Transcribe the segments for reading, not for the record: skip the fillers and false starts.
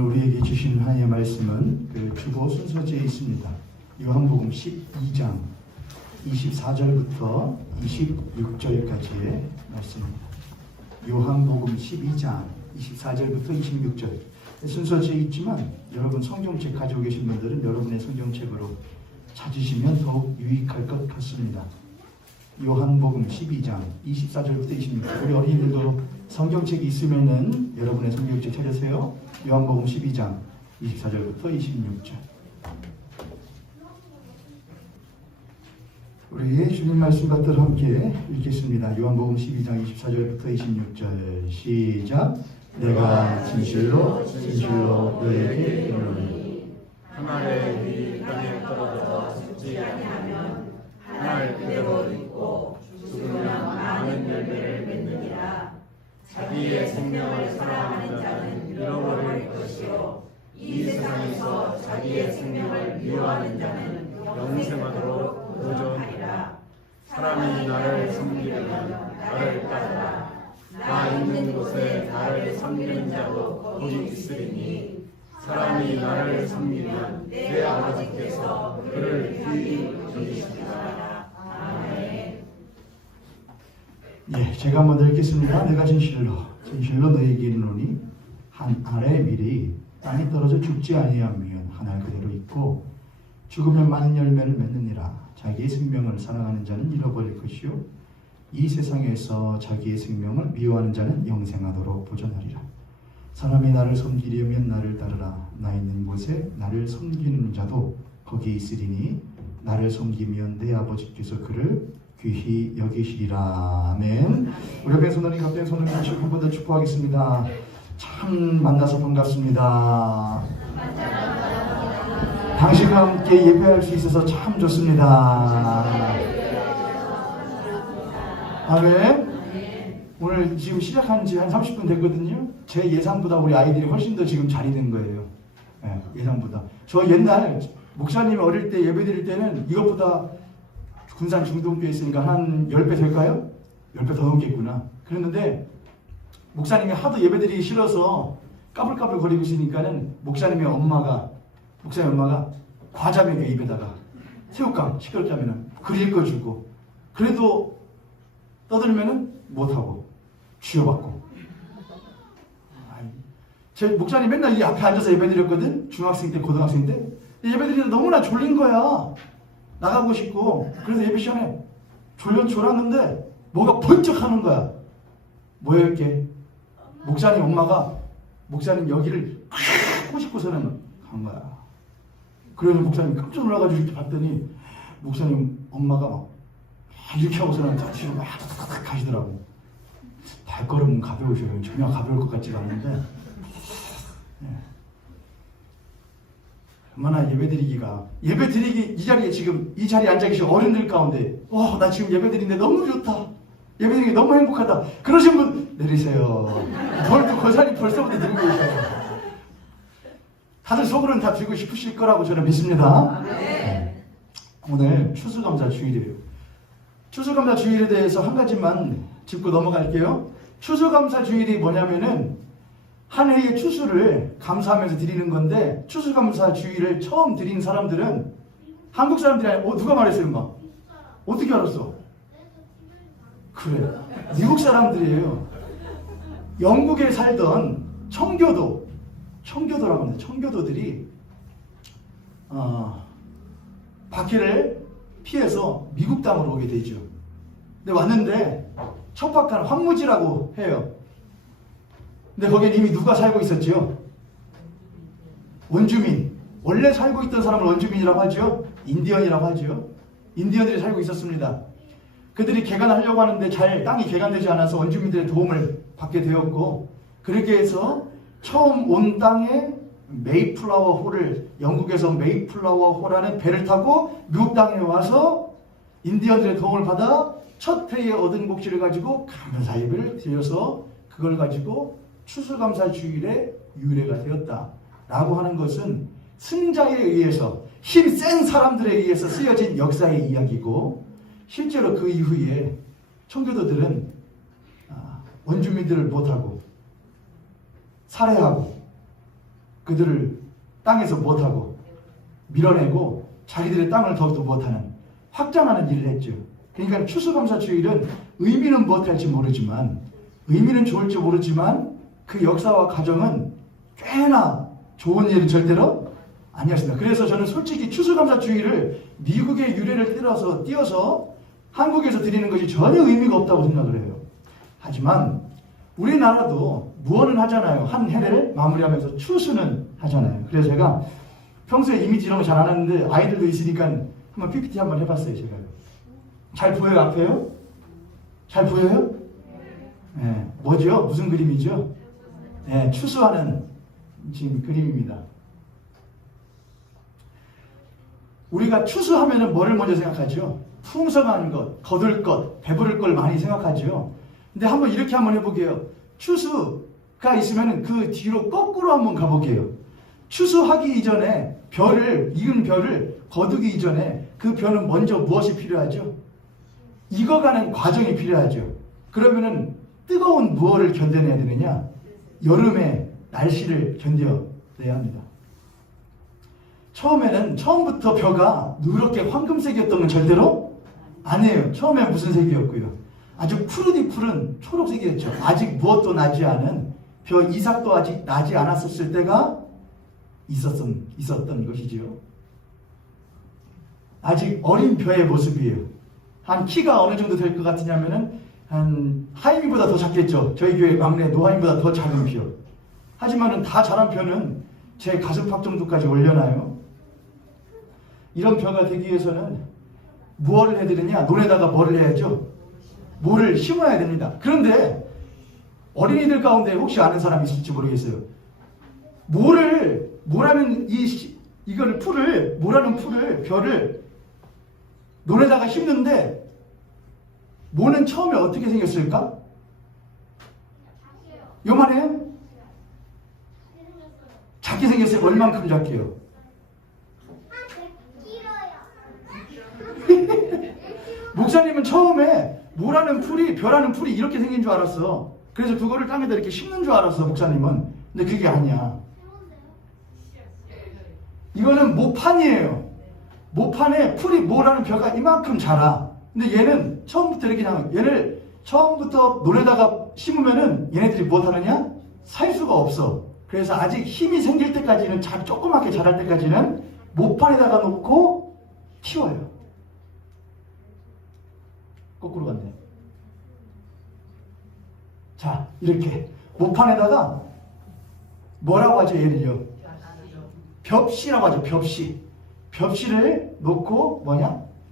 오늘 우리에게 주신 하나님의 말씀은 그 주보 순서지에 있습니다. 요한복음 12장 24절부터 26절까지의 말씀입니다. 요한복음 12장 24절부터 26절 순서지에 있지만 여러분 성경책 가지고 계신 분들은 여러분의 성경책으로 찾으시면 더욱 유익할 것 같습니다. 요한복음 12장 24절부터 26절 우리 어린이들도 성경책이 있으면은 여러분의 성경책 찾으세요. 요한복음 12장 24절부터 26절 우리 주님 말씀 받들어 함께 읽겠습니다. 요한복음 12장 24절부터 26절 시작. 내가 진실로 너희에게 이르노니 한 알의 이 땅에 떨어져 죽지 아니하면 한 알 그대로 있고 죽으면 많은 열매를 맺느니라. 자기의 생명을 사랑하는 자는 잃어버릴 것이요 이 세상에서 자기의 생명을 미워하는 자는 영생하도록 도전하리라. 사람이 나를 섬기려면 나를 따르라. 나 있는 곳에 나를 섬기는 자도 거기 있으리니 사람이 나를 섬기면 내 아버지께서 그를 귀히 여기시리라. 아멘. 예, 제가 한번 읽겠습니다. 내가 진실로 너희에게 이르노니 한 알의 밀이 땅에 떨어져 죽지 아니하면 한 알 그대로 있고 죽으면 많은 열매를 맺느니라. 자기의 생명을 사랑하는 자는 잃어버릴 것이요 이 세상에서 자기의 생명을 미워하는 자는 영생하도록 보존하리라. 사람이 나를 섬기려면 나를 따르라. 나 있는 곳에 나를 섬기는 자도 거기에 있으리니 나를 섬기면 내 아버지께서 그를 귀히 여기시리라. 아멘. 우리 옆에 손을 갑자기 손을 드시고 한 번 더 축복하겠습니다. 참 만나서 반갑습니다. 당신과 함께 예배할 수 있어서 참 좋습니다. 아멘. 오늘 지금 시작한 지 한 30분 됐거든요. 제 예상보다 우리 아이들이 훨씬 더 지금 잘 있는 거예요. 예, 예상보다. 저 옛날 목사님이 어릴 때 예배 드릴 때는 이것보다 군산 중동교에 있으니까 한 10배 될까요? 10배 더 넘겠구나. 그랬는데 목사님이 하도 예배 드리기 싫어서 까불까불 거리고 있으니까는 목사님 엄마가 과자 먹여 입에다가 새우깡 시끄럽게 하면은 그릴 거 주고 그래도 떠들면은 못하고 쥐어받고. 제 목사님 맨날 이 앞에 앉아서 예배 드렸거든. 중학생 때 고등학생 때 예배 드리는데 너무나 졸린 거야. 나가고 싶고. 그래서 예배 시간에 졸았는데 뭐가 번쩍 하는 거야. 뭐였게? 목사님 엄마가 목사님 여기를 하고 싶고서는 간 거야. 그래서 목사님 깜짝 놀라가지고 이렇게 봤더니 목사님 엄마가 막 이렇게 하고서는 뒤로 막 가시더라고. 발걸음은 가벼우셔요. 전혀 가벼울 것 같지가 않은데 얼마나 예배드리기 이 자리에 지금 이 자리에 앉아 계신 어른들 가운데 나 지금 예배드리는데 너무 좋다. 예배드리기 너무 행복하다. 그러신 분 내리세요. 벌도 고사리 벌써부터 들고 계셔요. 다들 속으로는 다 들고 싶으실 거라고 저는 믿습니다. 오늘 추수감사 주일이에요. 추수감사 주일에 대해서 한 가지만 짚고 넘어갈게요. 추수감사 주일이 뭐냐면은 한 해의 추수를 감사하면서 드리는 건데 추수감사 주일을 처음 드린 사람들은 한국 사람들이 아니라 누가 말했어요? 엄마? 어떻게 알았어? 그래, 미국 사람들이에요. 영국에 살던 청교도라고 합니다. 청교도들이 박해를 피해서 미국 땅으로 오게 되죠. 근데 왔는데 척박한 황무지라고 해요. 근데 거기에 이미 누가 살고 있었죠? 원주민. 원래 살고 있던 사람을 원주민이라고 하죠. 인디언이라고 하죠. 인디언들이 살고 있었습니다. 그들이 개간하려고 하는데 땅이 개간되지 않아서 원주민들의 도움을 받게 되었고 그렇게 해서 처음 온 땅에 메이플라워 홀을 영국에서 메이플라워 홀하는 배를 타고 미국 땅에 와서 인디언들의 도움을 받아 첫 해에 얻은 곡식을 가지고 감사 예배를 드려서 그걸 가지고 추수감사 주일의 유래가 되었다라고 하는 것은 승자에 의해서 힘센 사람들에 의해서 쓰여진 역사의 이야기고 실제로 그 이후에 청교도들은 원주민들을 못하고 살해하고 그들을 땅에서 못하고 밀어내고 자기들의 땅을 더욱더 못하는 확장하는 일을 했죠. 그러니까 추수감사주일은 의미는 못할지 모르지만 의미는 좋을지 모르지만 그 역사와 가정은 꽤나 좋은 일은 절대로 아니었습니다. 그래서 저는 솔직히 추수감사주일을 미국의 유래를 띄어서 한국에서 드리는 것이 전혀 의미가 없다고 생각을 해요. 하지만 우리나라도 무언은 하잖아요. 한 해를 마무리하면서 추수는 하잖아요. 그래서 제가 평소에 이미지 이런 거 잘 안 하는데 아이들도 있으니까 한번 PPT 한번 해봤어요. 제가. 잘 보여요? 앞에요? 잘 보여요? 네. 뭐죠? 무슨 그림이죠? 네, 추수하는 지금 그림입니다. 우리가 추수하면은 뭐를 먼저 생각하죠? 풍성한 것, 거둘 것, 배부를 걸 많이 생각하죠. 근데 한번 이렇게 한번 해볼게요. 추수가 있으면은 그 뒤로 거꾸로 한번 가볼게요. 추수하기 이전에 익은 벼를 거두기 이전에 그 벼는 먼저 무엇이 필요하죠? 익어가는 과정이 필요하죠. 그러면은 뜨거운 무엇을 견뎌내야 되느냐? 여름의 날씨를 견뎌내야 합니다. 처음부터 벼가 누렇게 황금색이었던 건 절대로 아니에요. 처음에 무슨 색이었고요? 아주 푸르디푸른 초록색이었죠. 아직 무엇도 나지 않은 벼 이삭도 아직 나지 않았었을 때가 있었던 것이지요. 아직 어린 벼의 모습이에요. 한 키가 어느 정도 될 것 같으냐면은 한 하임이보다 더 작겠죠. 저희 교회 막내 노하임보다 더 작은 벼. 하지만은 다 자란 벼는 제 가슴팍 정도까지 올려놔요. 이런 벼가 되기 위해서는 무엇을 해드리냐? 논에다가 뭐를 해야죠? 모를 심어야 됩니다. 그런데 어린이들 가운데 혹시 아는 사람 있을지 모르겠어요. 모라는 벼를 논에다가 심는데 모는 처음에 어떻게 생겼을까? 요만해요? 작게 생겼어요. 얼만큼 작게요? 목사님은 처음에 벼라는 풀이 이렇게 생긴 줄 알았어. 그래서 그거를 땅에다 이렇게 심는 줄 알았어, 목사님은. 근데 그게 아니야. 이거는 모판이에요. 모판에 모라는 벼가 이만큼 자라. 근데 얘는 처음부터 얘를 처음부터 논에다가 심으면은 얘네들이 못하느냐? 살 수가 없어. 그래서 아직 힘이 생길 때까지는 조그맣게 자랄 때까지는 모판에다가 놓고 키워요. 거꾸로 갔네. 자, 이렇게 모판에다가 뭐라고 하죠? 얘를요. 벽시라고 하죠. 벽시를 놓고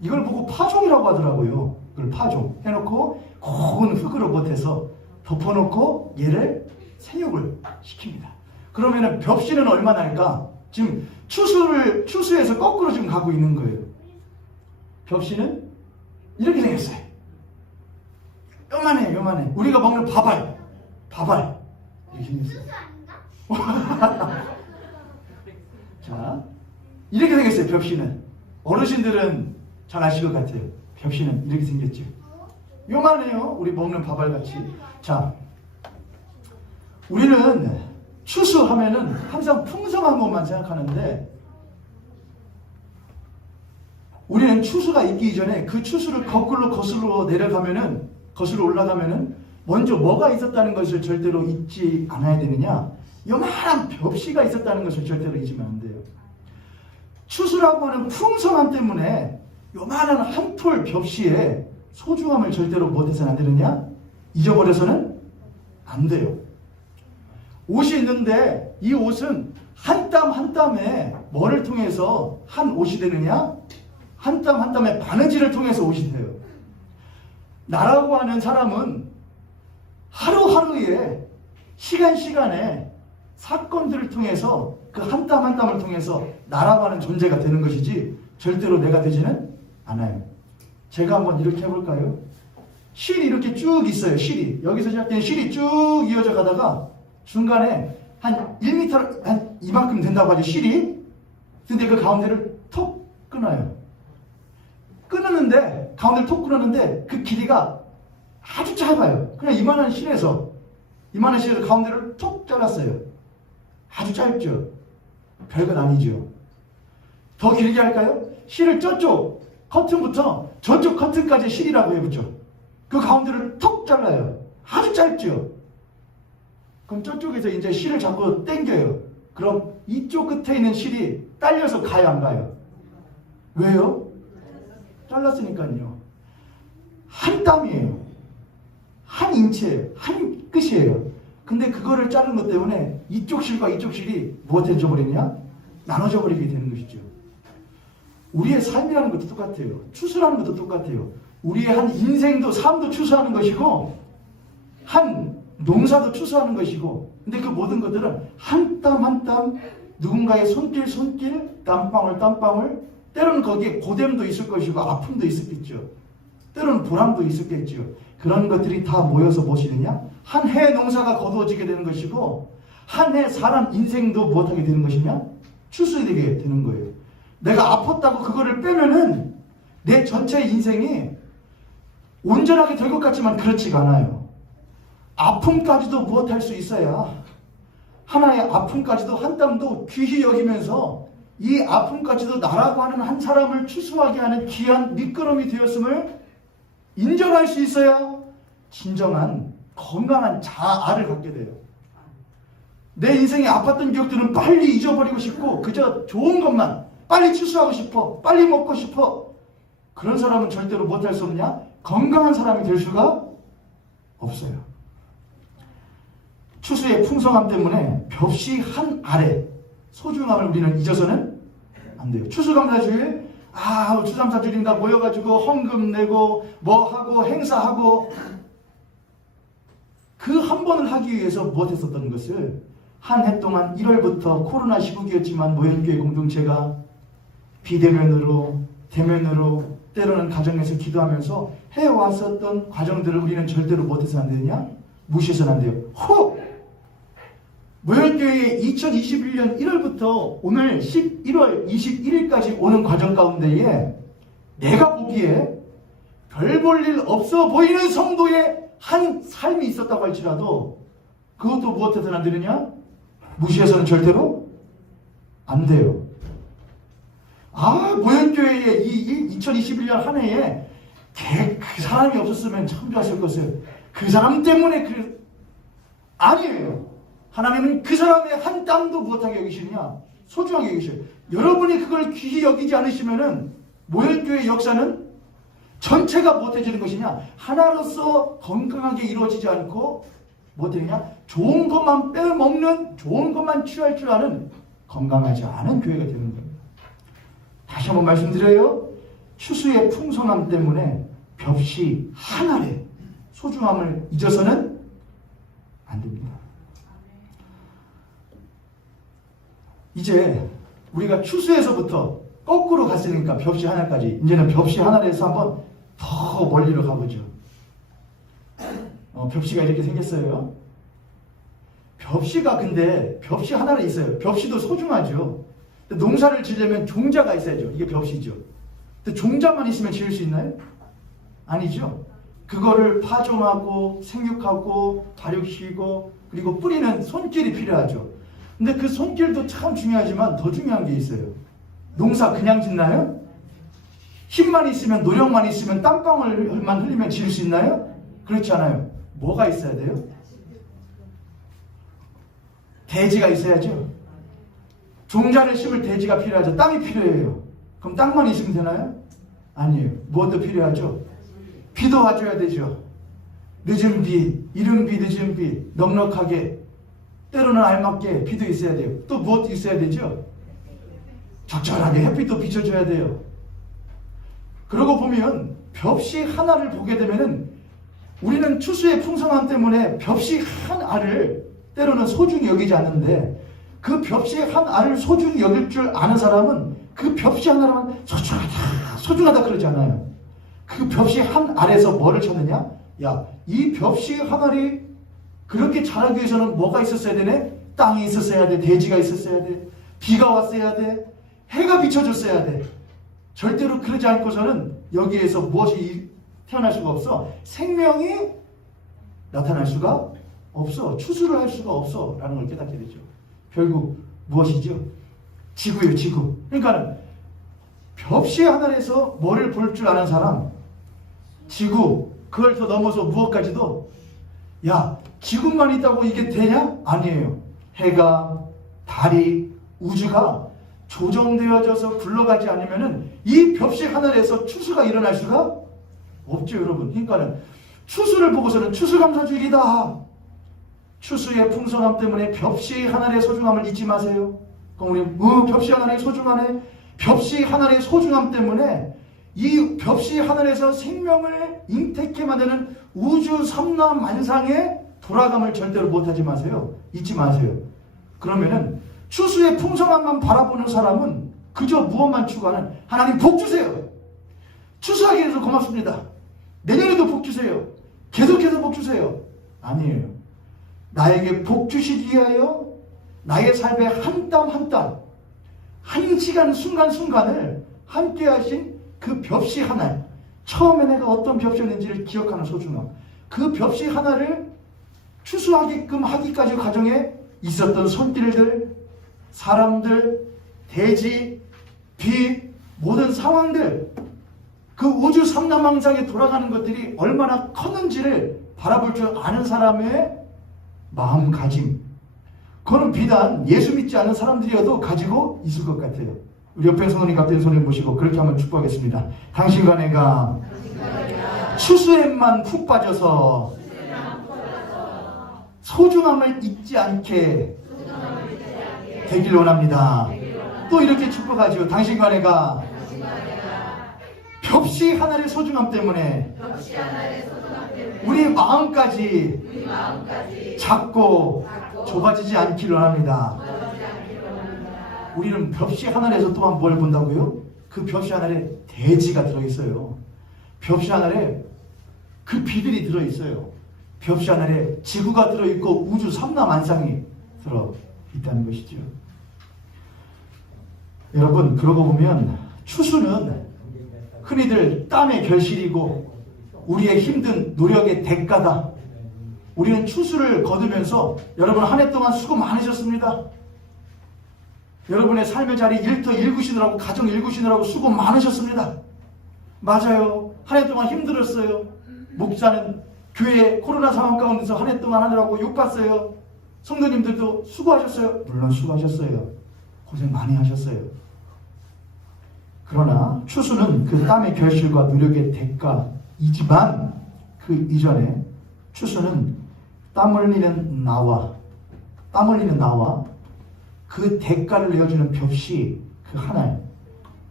이걸 보고 파종이라고 하더라고요. 이걸 파종 해놓고 고운 흙으로 못해서 덮어놓고 얘를 생육을 시킵니다. 그러면은 벽시는 얼마나 할까? 지금 추수에서 거꾸로 지금 가고 있는 거예요. 벽시는 이렇게 생겼어요. 요만해. 우리가 먹는 밥알. 이렇게 생겼어요. 자, 이렇게 생겼어요. 벽시는. 어르신들은 잘 아실 것 같아요. 벽시는 이렇게 생겼죠. 요만해요. 우리 먹는 밥알같이. 자, 우리는 추수하면은 항상 풍성한 것만 생각하는데 우리는 추수가 있기 이전에 그 추수를 거꾸로 거슬러 올라가면은 먼저 뭐가 있었다는 것을 절대로 잊지 않아야 되느냐? 요만한 벽시가 있었다는 것을 절대로 잊으면 안 돼요. 추수라고 하는 풍성함 때문에 요만한 한 풀 벽시의 소중함을 절대로 못해서는 안 되느냐? 잊어버려서는 안 돼요. 옷이 있는데 이 옷은 한 땀 한 땀에 뭐를 통해서 한 옷이 되느냐? 한 땀 한 땀의 바느질을 통해서 옷이 돼요. 나라고 하는 사람은 하루하루의 시간에 사건들을 통해서 그 한 땀 한 땀을 통해서 나라고 하는 존재가 되는 것이지 절대로 내가 되지는 않아요. 제가 한번 이렇게 해볼까요? 실이 이렇게 쭉 있어요. 실이 여기서 시작된 실이 쭉 이어져 가다가 중간에 한 1m 한 이만큼 된다고 하죠. 실이. 근데 그 가운데를 톡 끊어요. 가운데를 톡 끊었는데 그 길이가 아주 짧아요. 그냥 이만한 실에서 가운데를 톡 잘랐어요. 아주 짧죠. 별건 아니죠. 더 길게 할까요? 실을 저쪽 커튼부터 저쪽 커튼까지 실이라고 해보죠. 그 가운데를 톡 잘라요. 아주 짧죠. 그럼 저쪽에서 이제 실을 잡고 당겨요. 그럼 이쪽 끝에 있는 실이 딸려서 가요, 안 가요? 왜요? 잘랐으니까요. 한 땀이에요. 한 인치예요. 한 끝이에요. 근데 그거를 자른 것 때문에 이쪽 실과 이쪽 실이 뭐가 되어버리냐? 나눠져 버리게 되는 것이죠. 우리의 삶이라는 것도 똑같아요. 추수라는 것도 똑같아요. 우리의 한 인생도 삶도 추수하는 것이고 한 농사도 추수하는 것이고, 근데 그 모든 것들은 한 땀 한 땀 누군가의 손길 땀방울 때로는 거기에 고됨도 있을 것이고 아픔도 있었겠죠. 때로는 보람도 있었겠죠. 그런 것들이 다 모여서 무엇이느냐? 한 해 농사가 거두어지게 되는 것이고 한 해 사람 인생도 무엇하게 되는 것이냐? 추수되게 되는 거예요. 내가 아팠다고 그거를 빼면은 내 전체 인생이 온전하게 될 것 같지만 그렇지가 않아요. 아픔까지도 무엇할 수 있어야 하나의 아픔까지도 한 땀도 귀히 여기면서 이 아픔까지도 나라고 하는 한 사람을 추수하게 하는 귀한 밑거름이 되었음을 인정할 수 있어야 진정한 건강한 자아를 갖게 돼요. 내 인생에 아팠던 기억들은 빨리 잊어버리고 싶고 그저 좋은 것만 빨리 추수하고 싶어, 빨리 먹고 싶어. 그런 사람은 절대로 못할 수 없냐? 건강한 사람이 될 수가 없어요. 추수의 풍성함 때문에 벽시 한 알의 소중함을 우리는 잊어서는 안 돼요. 추수감사주일, 추수감사 드린다 모여가지고 헌금 내고 뭐하고 행사하고 그 한 번을 하기 위해서 못했었던 것을 한 해 동안 1월부터 코로나 시국이었지만 모현교회 공동체가 비대면으로 대면으로 때로는 가정에서 기도하면서 해왔었던 과정들을 우리는 절대로 못해서 안 되느냐? 무시해서는 안 돼요. 모현교회 2021년 1월부터 오늘 11월 21일까지 오는 과정 가운데에 내가 보기에 별 볼 일 없어 보이는 성도의 한 삶이 있었다고 할지라도 그것도 무엇해서는 안 되느냐? 무시해서는 절대로 안 돼요. 모현교회의 이 2021년 한 해에 그 사람이 없었으면 참 좋았을 것을 그 사람 때문에 아니에요. 하나님은 그 사람의 한 땀도 무엇하게 여기시느냐? 소중하게 여기셔요. 여러분이 그걸 귀히 여기지 않으시면은 모현교회의 역사는 전체가 무엇해지는 것이냐? 하나로서 건강하게 이루어지지 않고 무엇되느냐? 좋은 것만 빼먹는, 좋은 것만 취할 줄 아는 건강하지 않은 교회가 되는 겁니다. 다시 한번 말씀드려요. 추수의 풍성함 때문에 벽시 한 알의 소중함을 잊어서는 안 됩니다. 이제 우리가 추수에서부터 거꾸로 갔으니까 벽시 하나까지 이제는 벽시 하나에서 한번 더 멀리로 가보죠. 벽시가 이렇게 생겼어요. 벽시가 근데 벽시 하나는 있어요. 벽시도 소중하죠. 농사를 지려면 종자가 있어야죠. 이게 벽시죠. 근데 종자만 있으면 지을 수 있나요? 아니죠. 그거를 파종하고 생육하고 발육시키고 그리고 뿌리는 손길이 필요하죠. 근데 그 손길도 참 중요하지만 더 중요한 게 있어요. 농사 그냥 짓나요? 힘만 있으면, 노력만 있으면, 땀방울만 흘리면 지을 수 있나요? 그렇지 않아요. 뭐가 있어야 돼요? 대지가 있어야죠. 종자를 심을 대지가 필요하죠. 땅이 필요해요. 그럼 땅만 있으면 되나요? 아니에요. 무엇도 필요하죠? 비도 와줘야 되죠. 늦은 비, 이른 비, 늦은 비, 넉넉하게, 때로는 알맞게 비도 있어야 돼요. 또 무엇도 있어야 되죠? 적절하게 햇빛도 비춰줘야 돼요. 그러고 보면 벽시 하나를 보게 되면은 우리는 추수의 풍성함 때문에 벽시 한 알을 때로는 소중히 여기지 않는데 그 벽시 한 알을 소중히 여길 줄 아는 사람은 그 벽시 하나만 소중하다 그러지 않아요. 그 벽시 한 알에서 뭐를 찾느냐? 이 벽시 한 알이 그렇게 자라기 위해서는 뭐가 있었어야 되네? 땅이 있었어야 돼. 대지가 있었어야 돼. 비가 왔어야 돼. 해가 비춰줬어야 돼. 절대로 그러지 않고서는 여기에서 무엇이 태어날 수가 없어. 생명이 나타날 수가 없어. 추수를 할 수가 없어. 라는 걸 깨닫게 되죠. 결국 무엇이죠? 지구예요, 지구. 그러니까 벽시 하늘에서 뭐를 볼 줄 아는 사람, 지구, 그걸 더 넘어서 무엇까지도, 야, 지구만 있다고 이게 되냐? 아니에요. 해가, 달이, 우주가 조정되어져서 굴러가지 않으면은 이 벽시 하늘에서 추수가 일어날 수가 없죠, 여러분. 그러니까는 추수를 보고서는 추수감사주일이다. 추수의 풍성함 때문에 벽시 하늘의 소중함을 잊지 마세요. 그럼 우리 벽시 하늘의 소중함에, 벽시 하늘의 소중함 때문에 이 벽시 하늘에서 생명을 잉태케 만드는 우주 삼라만상의 돌아감을 절대로 못하지 마세요. 잊지 마세요. 그러면은 추수의 풍성함만 바라보는 사람은 그저 무엇만 추구하는, 하나님 복 주세요. 추수하게 해서 고맙습니다. 내년에도 복 주세요. 계속해서 복 주세요. 아니에요. 나에게 복 주시기 위하여 나의 삶의 한 땀 한 땀, 한 시간 순간순간을 함께 하신 그 벽시 하나, 처음에 내가 어떤 벽시였는지를 기억하는 소중함, 그 벽시 하나를 추수하게끔 하기까지 과정에 있었던 손길들, 사람들, 대지, 비, 모든 상황들, 그 우주 삼라망상에 돌아가는 것들이 얼마나 컸는지를 바라볼 줄 아는 사람의 마음가짐, 그거는 비단 예수 믿지 않는 사람들이어도 가지고 있을 것 같아요. 우리 옆에 성도님 같은 손을 모시고 그렇게 한번 축복하겠습니다. 당신과 내가 추수에만 푹 빠져서 소중함을 잊지 않게 되길 원합니다. 또 이렇게 축복하죠. 당신과 내가 벽시 하나의 소중함 때문에 우리 마음까지 작고 좁아지지 않기를 원합니다. 우리는 벽시 하늘에서 또한 뭘 본다고요? 그 벽시 하늘에 대지가 들어있어요. 벽시 하늘에 그 비들이 들어있어요. 벽시 하늘에 지구가 들어있고 우주 삼라만상이 들어있다는 것이죠. 여러분, 그러고 보면 추수는 흔히들 땀의 결실이고 우리의 힘든 노력의 대가다. 우리는 추수를 거두면서 여러분 한 해 동안 수고 많으셨습니다. 여러분의 삶의 자리 일터 일구시느라고, 가정 일구시느라고 수고 많으셨습니다. 맞아요. 한 해 동안 힘들었어요. 목사는 교회 코로나 상황 가운데서 한 해 동안 하느라고 욕봤어요. 성도님들도 수고하셨어요. 물론 수고하셨어요. 고생 많이 하셨어요. 그러나 추수는 그 땀의 결실과 노력의 대가이지만 그 이전에 추수는 땀 흘리는 나와 그 대가를 내어주는 벽시 그 하나님,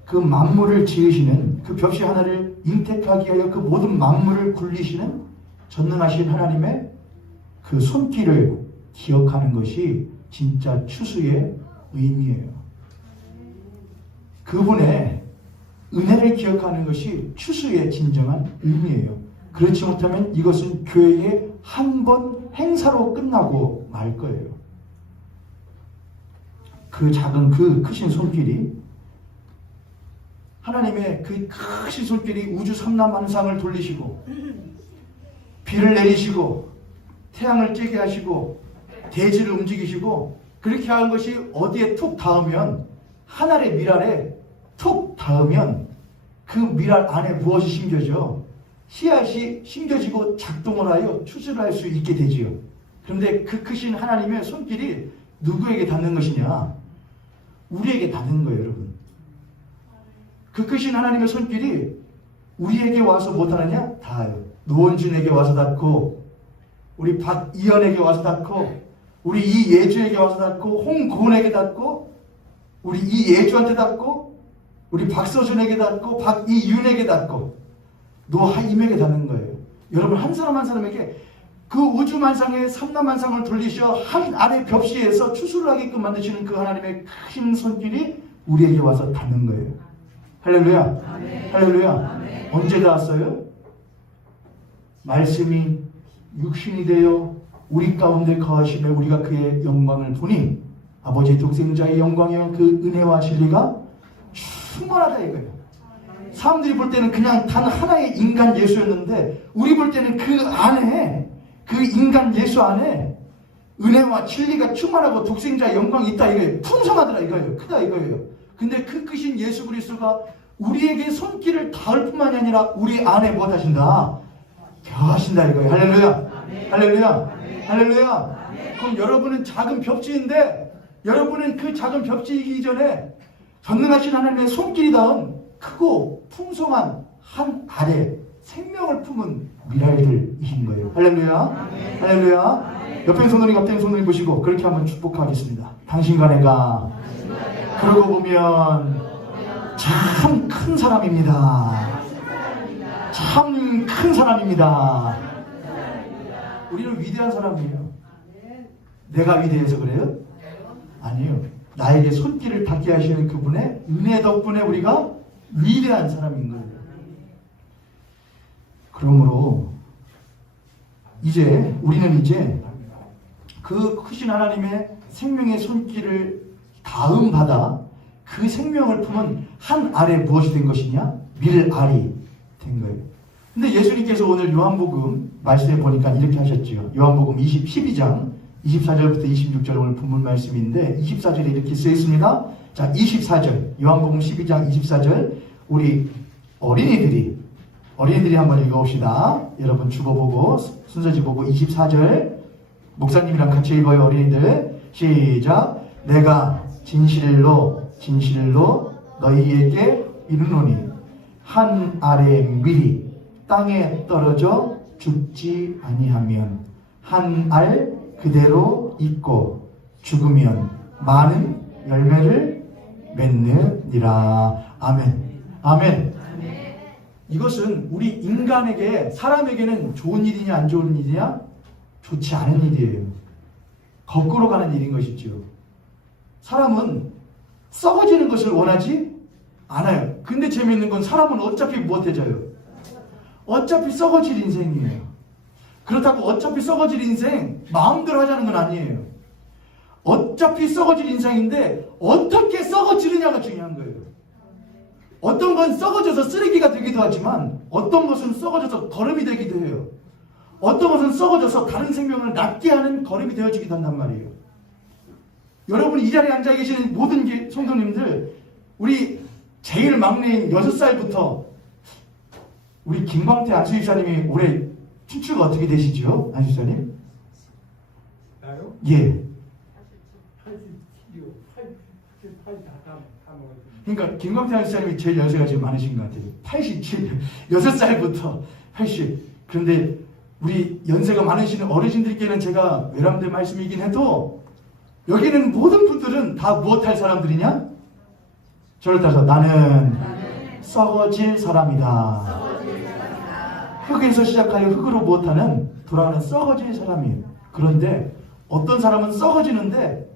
그 만물을 지으시는 그 벽시 하나를 잉태하기 위하여 그 모든 만물을 굴리시는 전능하신 하나님의 그 손길을 기억하는 것이 진짜 추수의 의미예요. 그분의 은혜를 기억하는 것이 추수의 진정한 의미예요. 그렇지 못하면 이것은 교회의 한 번 행사로 끝나고 말 거예요. 그 작은 그 크신 손길이, 하나님의 그 크신 손길이 우주 삼라만상을 돌리시고 비를 내리시고 태양을 쬐게 하시고 대지를 움직이시고, 그렇게 한 것이 어디에 툭 닿으면, 하늘의 밀알에 툭 닿으면 그 밀알 안에 무엇이 심겨져? 씨앗이 심겨지고 작동을 하여 추수를 할 수 있게 되지요. 그런데 그 크신 하나님의 손길이 누구에게 닿는 것이냐? 우리에게 닿는 거예요, 여러분. 그 크신 하나님의 손길이 우리에게 와서 못 하느냐? 닿아요. 노원준에게 와서 닿고, 우리 박이연에게 와서 닿고, 우리 이예주에게 와서 닿고, 홍고은에게 닿고, 우리 이예주한테 닿고, 우리 박서준에게 닿고, 박이윤에게 닿고, 노하임에게 닿는 거예요. 여러분, 한 사람 한 사람에게 그 우주만상의 삼라만상을 돌리셔 한 아래 벽시에서 추수를 하게끔 만드시는 그 하나님의 큰 손길이 우리에게 와서 닿는 거예요. 할렐루야. 아멘. 할렐루야. 아멘. 언제 닿았어요? 말씀이 육신이 되어 우리 가운데 거하시며 우리가 그의 영광을 보니 아버지 독생자의 영광이요 그 은혜와 진리가 충만하다 이거예요. 사람들이 볼 때는 그냥 단 하나의 인간 예수였는데, 우리 볼 때는 그 안에, 그 인간 예수 안에 은혜와 진리가 충만하고 독생자 영광이 있다 이거예요. 풍성하더라 이거예요. 크다 이거예요. 근데 그 크신 예수 그리스도가 우리에게 손길을 닿을 뿐만이 아니라 우리 안에 뭐 하신다? 거하신다 이거예요. 할렐루야. 할렐루야. 할렐루야. 그럼 여러분은 작은 벽지인데 여러분은 그 작은 벽지이기 전에 전능하신 하나님의 손길이 닿은 크고 풍성한 한 아래 생명을 품은 미라이들이신 거예요. 할렐루야. 할렐루야. 옆에 손으로 앞에 손을 보시고 그렇게 한번 축복하겠습니다. 당신과 내가 그러고 보면 참 큰 사람입니다. 참 큰 사람입니다. 우리는 위대한 사람이에요. 내가 위대해서 그래요? 아니요. 나에게 손길을 닿게 하시는 그분의 은혜 덕분에 우리가 위대한 사람인 거예요. 그러므로 우리는 이제 그 크신 하나님의 생명의 손길을 다음받아 그 생명을 품은 한 알에 무엇이 된 것이냐? 밀알이 된 거예요. 근데 예수님께서 오늘 요한복음 말씀에 보니까 이렇게 하셨죠. 요한복음 12장 24절부터 26절 오늘 본문 말씀인데 24절에 이렇게 쓰여 있습니다. 자, 24절 요한복음 12장 24절 우리 어린이들이 한번 읽어봅시다. 여러분 주보 보고 순서지 보고 24절 목사님이랑 같이 읽어요. 어린이들 시작. 내가 진실로 너희에게 이르노니 한 알의 밀이 땅에 떨어져 죽지 아니하면 한 알 그대로 있고 죽으면 많은 열매를 맺느니라. 아멘. 아멘. 이것은 우리 인간에게 사람에게는 좋은 일이냐 안 좋은 일이냐? 좋지 않은 일이에요. 거꾸로 가는 일인 것이죠. 사람은 썩어지는 것을 원하지 않아요. 근데 재미있는 건 사람은 어차피 못해져요. 어차피 썩어질 인생이에요. 그렇다고 어차피 썩어질 인생 마음대로 하자는 건 아니에요. 어차피 썩어질 인생인데 어떻게 썩어지느냐가 중요한 거예요. 어떤 건 썩어져서 쓰레기가 되기도 하지만 어떤 것은 썩어져서 거름이 되기도 해요. 어떤 것은 썩어져서 다른 생명을 낫게 하는 거름이 되어지기도 한단 말이에요. 여러분 이 자리에 앉아 계시는 모든 성도님들 우리 제일 막내인 6살부터 우리 김광태 안수집사님이 올해 추추가 어떻게 되시죠? 안수집사님? 나요? 예. 87요. 그러니까 김광태 안수집사님이 제일 연세가 지금 많으신 것 같아요. 87. 6살부터 80. 그런데 우리 연세가 많으시는 어르신들께는 제가 외람된 말씀이긴 해도 여기는 모든 분들은 다 무엇할 사람들이냐? 저를 따라서 나는 썩어질 사람이다. 흙에서 시작하여 흙으로 무엇하는 돌아가는 썩어질 사람이에요. 그런데 어떤 사람은 썩어지는데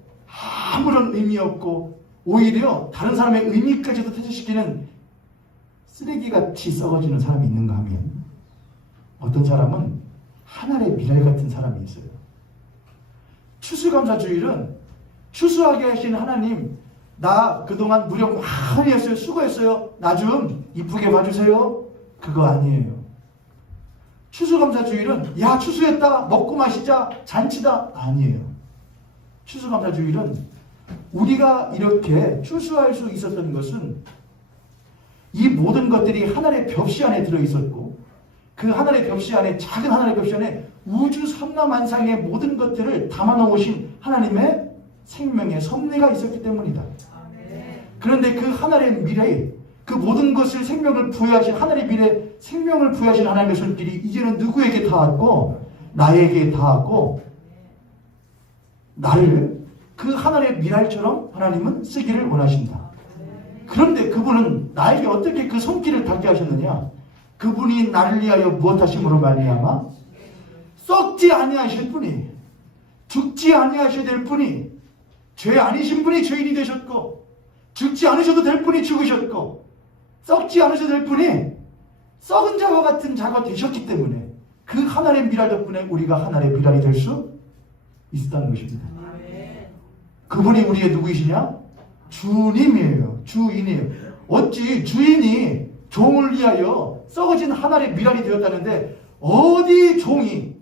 아무런 의미 없고 오히려 다른 사람의 의미까지도 퇴치시키는 쓰레기같이 썩어지는 사람이 있는가 하면 어떤 사람은 하늘의 미랄 같은 사람이 있어요. 추수감사주일은 추수하게 하신 하나님 나 그동안 무력 많이 했어요. 수고했어요. 나 좀 이쁘게 봐주세요. 그거 아니에요. 추수감사주일은 야 추수했다 먹고 마시자 잔치다 아니에요. 추수감사주일은 우리가 이렇게 추수할 수 있었던 것은 이 모든 것들이 하늘의 벽시 안에 들어있었고 그 하늘의 벽시 안에 작은 하늘의 벽시 안에 우주 삼라만상의 모든 것들을 담아놓으신 하나님의 생명의 섭리가 있었기 때문이다. 그런데 그 하늘의 미래 그 모든 것을 생명을 부여하신 하늘의 미래 생명을 부여하신 하나님의 손길이 이제는 누구에게 닿았고 나에게 닿았고 나를 그 하늘의 미랄처럼 하나님은 쓰기를 원하신다. 그런데 그분은 나에게 어떻게 그 손길을 닿게 하셨느냐? 그분이 나를 위하여 무엇하심으로 말미암아 썩지 아니하실 분이 죽지 아니하셔야 될 분이 죄 아니신 분이 죄인이 되셨고 죽지 않으셔도 될 분이 죽으셨고 썩지 않으셔도 될 분이 썩은 자와 같은 자가 되셨기 때문에 그 하나의 미랄 덕분에 우리가 하나의 미랄이 될 수 있었다는 것입니다. 그분이 우리의 누구이시냐? 주님이에요. 주인이에요. 어찌 주인이 종을 위하여 썩어진 하나의 미랄이 되었다는데 어디 종이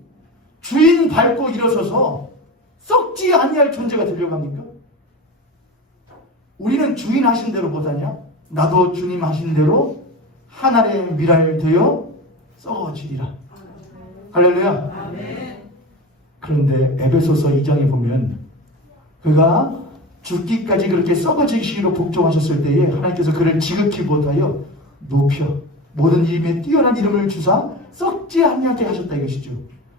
주인 밟고 일어서서 썩지 아니할 존재가 되려고 합니까? 우리는 주인 하신 대로 못하냐? 나도 주님 하신 대로 한 알의 밀알 되어 썩어지리라. 할렐루야. 그런데 에베소서 2장에 보면 그가 죽기까지 그렇게 썩어지시기로 복종하셨을 때에 하나님께서 그를 지극히 못하여 높여 모든 이름에 뛰어난 이름을 주사 썩지 아니하게 하셨다 이것이죠.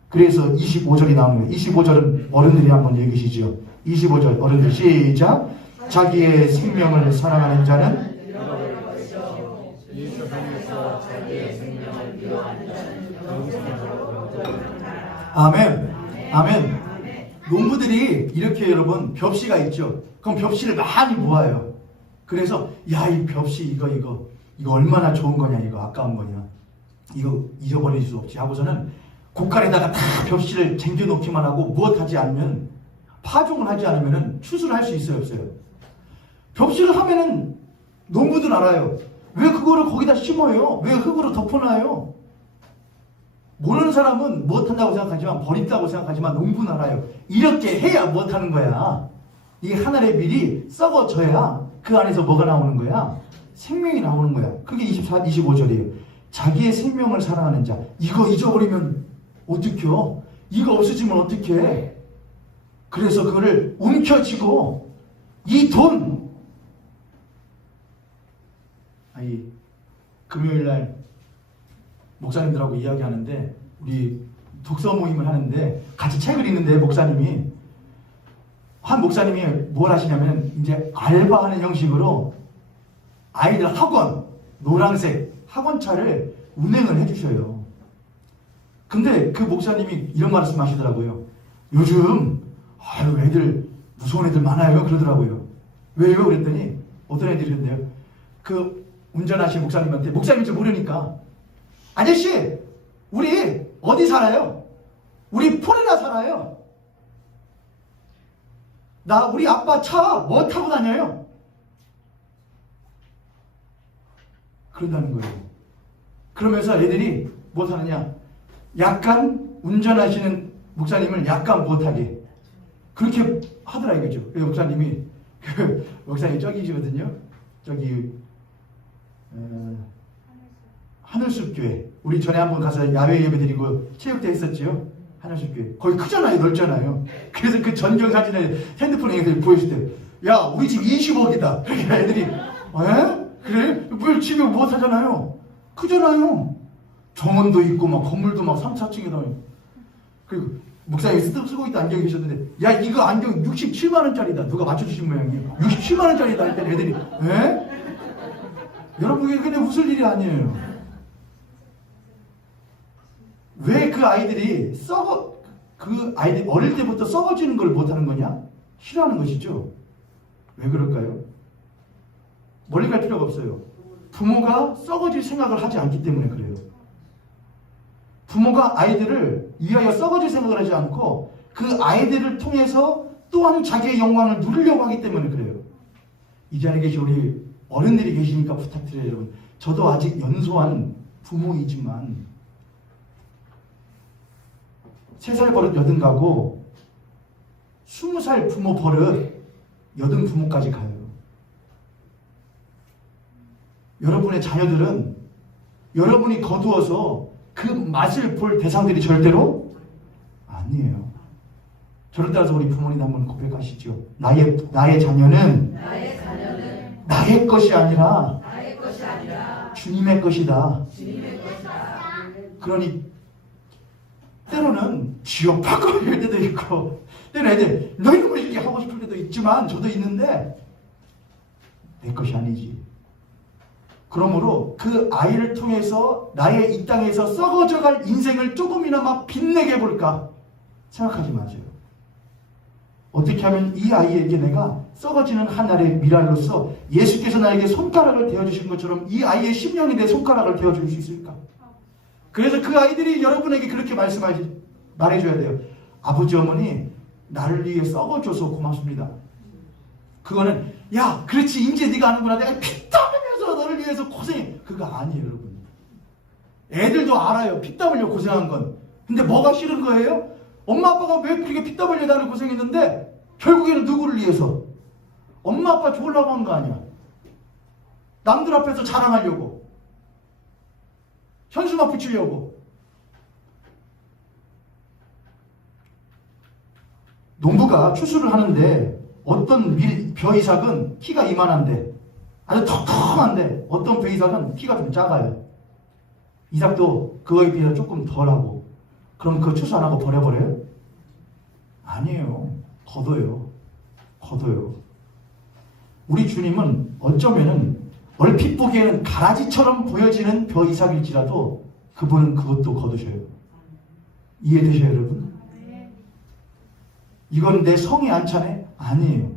그래서 25절이 나오는 거예요. 25절은 어른들이 한번 읽으시죠. 25절 어른들 시작. 자기의 생명을 사랑하는 자는 아멘. 아멘. 농부들이 이렇게 여러분 벽시가 있죠. 그럼 벽시를 많이 모아요. 그래서 야, 이 벽시 이거 얼마나 좋은 거냐, 이거 아까운 거냐, 이거 잊어버릴 수 없지 하고서는 곡간에다가 다 벽시를 쟁겨놓기만 하고 무엇하지 않으면, 파종을 하지 않으면 추수를 할 수 있어요, 없어요? 벽시를 하면은 농부들 알아요. 왜 그거를 거기다 심어요? 왜 흙으로 덮어놔요? 모르는 사람은 무엇한다고 생각하지만, 버린다고 생각하지만 농부는 알아요. 이렇게 해야 무엇하는 거야. 이게 한 알의 밀이 썩어져야 그 안에서 뭐가 나오는 거야? 생명이 나오는 거야. 그게 25절이에요. 자기의 생명을 사랑하는 자. 이거 잊어버리면 어떡해요? 이거 없어지면 어떡해? 그래서 그거를 움켜쥐고 이 돈, 금요일날 목사님들하고 이야기하는데, 우리 독서 모임을 하는데 같이 책을 읽는데 한 목사님이 뭘 하시냐면 이제 알바하는 형식으로 아이들 학원, 노란색 학원차를 운행을 해주셔요. 근데 그 목사님이 이런 말씀 하시더라고요. 요즘 애들 무서운 애들 많아요 그러더라고요. 왜요? 그랬더니 어떤 애들이 그런데요, 그 운전하신 목사님한테, 목사님인 줄 모르니까, 아저씨 우리 어디 살아요? 우리 폴이나 살아요. 우리 아빠 차 뭐 타고 다녀요? 그런다는 거예요. 그러면서 애들이 뭐 하느냐, 약간 운전하시는 목사님을 약간 못하게 그렇게 하더라 이거죠. 그래서 목사님이 목사님 저기시거든요. 저기 하늘숲 교회, 우리 전에 한번 가서 야외 예배 드리고 체육대 했었죠. 하늘숲 교회 거기 크잖아요, 넓잖아요. 그래서 그 전경 사진을 핸드폰에 애들 보여줄 때, 야 우리 집 20억이다. 그러니까 애들이 그래? 뭘 집에 못 하잖아요. 크잖아요. 정원도 있고 막 건물도 막 3, 4층이다. 그리고 목사님이 쓰고 있던 안경이 계셨는데, 야 이거 안경 67만원짜리다. 누가 맞춰주신 모양이에요. 67만원짜리다 할 때 애들이 여러분 이게 그냥 웃을 일이 아니에요. 왜 그 아이들이 아이들이 어릴 때부터 썩어지는 걸 못하는 거냐? 싫어하는 것이죠. 왜 그럴까요? 멀리 갈 필요가 없어요. 부모가 썩어질 생각을 하지 않기 때문에 그래요. 부모가 아이들을 위하여 썩어질 생각을 하지 않고 그 아이들을 통해서 또한 자기의 영광을 누리려고 하기 때문에 그래요. 이 자리에 계신 우리 어른들이 계시니까 부탁드려요, 여러분. 저도 아직 연소한 부모이지만 3살 버릇 여든 가고 20살 부모 버릇 여든 부모까지 가요. 여러분의 자녀들은 여러분이 거두어서 그 맛을 볼 대상들이 절대로 아니에요. 저를 따라서 우리 부모님 한번 고백하시죠. 나의 자녀는 나의 것이 아니라 주님의 것이다. 그러니 때로는 지옥 받고 이럴 때도 있고, 때로는 애들 너희는 뭐 이렇게 하고 싶을 때도 있지만, 저도 있는데 내 것이 아니지. 그러므로 그 아이를 통해서 나의 이 땅에서 썩어져갈 인생을 조금이나마 빛내게 해볼까 생각하지 마세요. 어떻게 하면 이 아이에게 내가 썩어지는 하늘의 미랄로서 예수께서 나에게 손가락을 대어주신 것처럼 이 아이의 심령이 내 손가락을 대어줄 수 있을까? 그래서 그 아이들이 여러분에게 그렇게 말해줘야 돼요. 아버지 어머니 나를 위해 썩어줘서 고맙습니다. 그거는 야 그렇지 이제 네가 아는구나, 내가 피땀 흘려서 너를 위해서 고생해, 그거 아니에요 여러분. 애들도 알아요, 피땀 흘려 고생한 건. 근데 뭐가 싫은 거예요? 엄마 아빠가 왜 그렇게 피땀 흘려 나를 고생했는데 결국에는 누구를 위해서? 엄마 아빠 좋으려고 한 거 아니야. 남들 앞에서 자랑하려고, 현수막 붙이려고. 농부가 추수를 하는데 어떤 벼이삭은 키가 이만한데 아주 턱턱한데 어떤 벼이삭은 키가 좀 작아요. 이삭도 그거에 비해서 조금 덜하고. 그럼 그 추수 안 하고 버려버려요? 아니에요. 걷어요. 우리 주님은 어쩌면은 얼핏 보기에는 가라지처럼 보여지는 벼이삭일지라도 그분은 그것도 거두셔요. 이해되셔요, 여러분? 이건 내 성에 안 차네? 아니에요.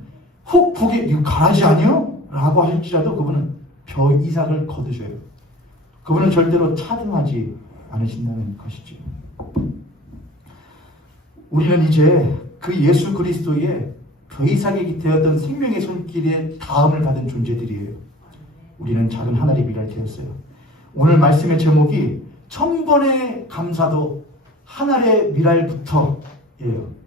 훅 보기에 이거 가라지 아니요? 라고 할지라도 그분은 벼이삭을 거두셔요. 그분은 절대로 차등하지 않으신다는 것이죠. 우리는 이제 그 예수 그리스도의 벼이삭이 되었던 생명의 손길에 다음을 받은 존재들이에요. 우리는 작은 하늘의 미랄이 되었어요. 오늘 말씀의 제목이 1000번의 감사도 하늘의 미랄부터예요.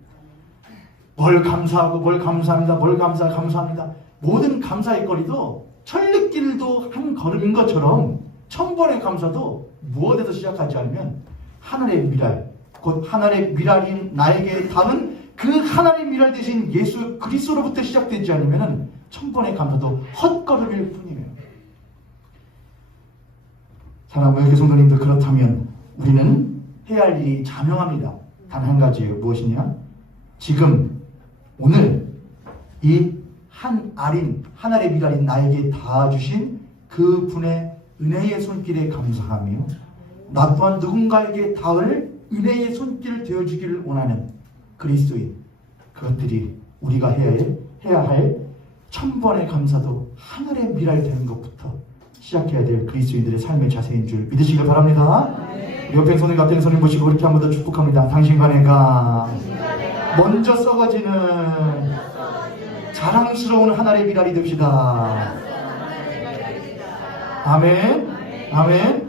뭘 감사하고 뭘 감사합니다. 뭘 감사합니다. 모든 감사의 거리도 천리길도 한 걸음인 것처럼 1000번의 감사도 무엇에서 시작하지 않으면 하늘의 미랄, 곧 하늘의 미랄인 나에게 닿은 그 하늘의 미랄 대신 예수 그리스도로부터 시작되지 않으면 1000번의 감사도 헛걸음일 뿐이에요. 사랑하는 교회 성도님들, 그렇다면 우리는 해야 할 일이 자명합니다. 단 한 가지예요. 무엇이냐? 지금 오늘 이 한 알인 하늘의 미랄인 나에게 닿아주신 그 분의 은혜의 손길에 감사하며 나 또한 누군가에게 닿을 은혜의 손길 되어주기를 원하는 그리스도인, 그것들이 우리가 해야 할 1000번의 감사도 하늘의 미랄 되는 것부터 시작해야 될 그리스도인들의 삶의 자세인 줄 믿으시길 바랍니다. 우리 옆에 손님 같은 손님 보시고 그렇게 한 번 더 축복합니다. 당신과 내가 먼저 썩어지는 자랑스러운 하늘의 미랄이 됩시다. 아멘.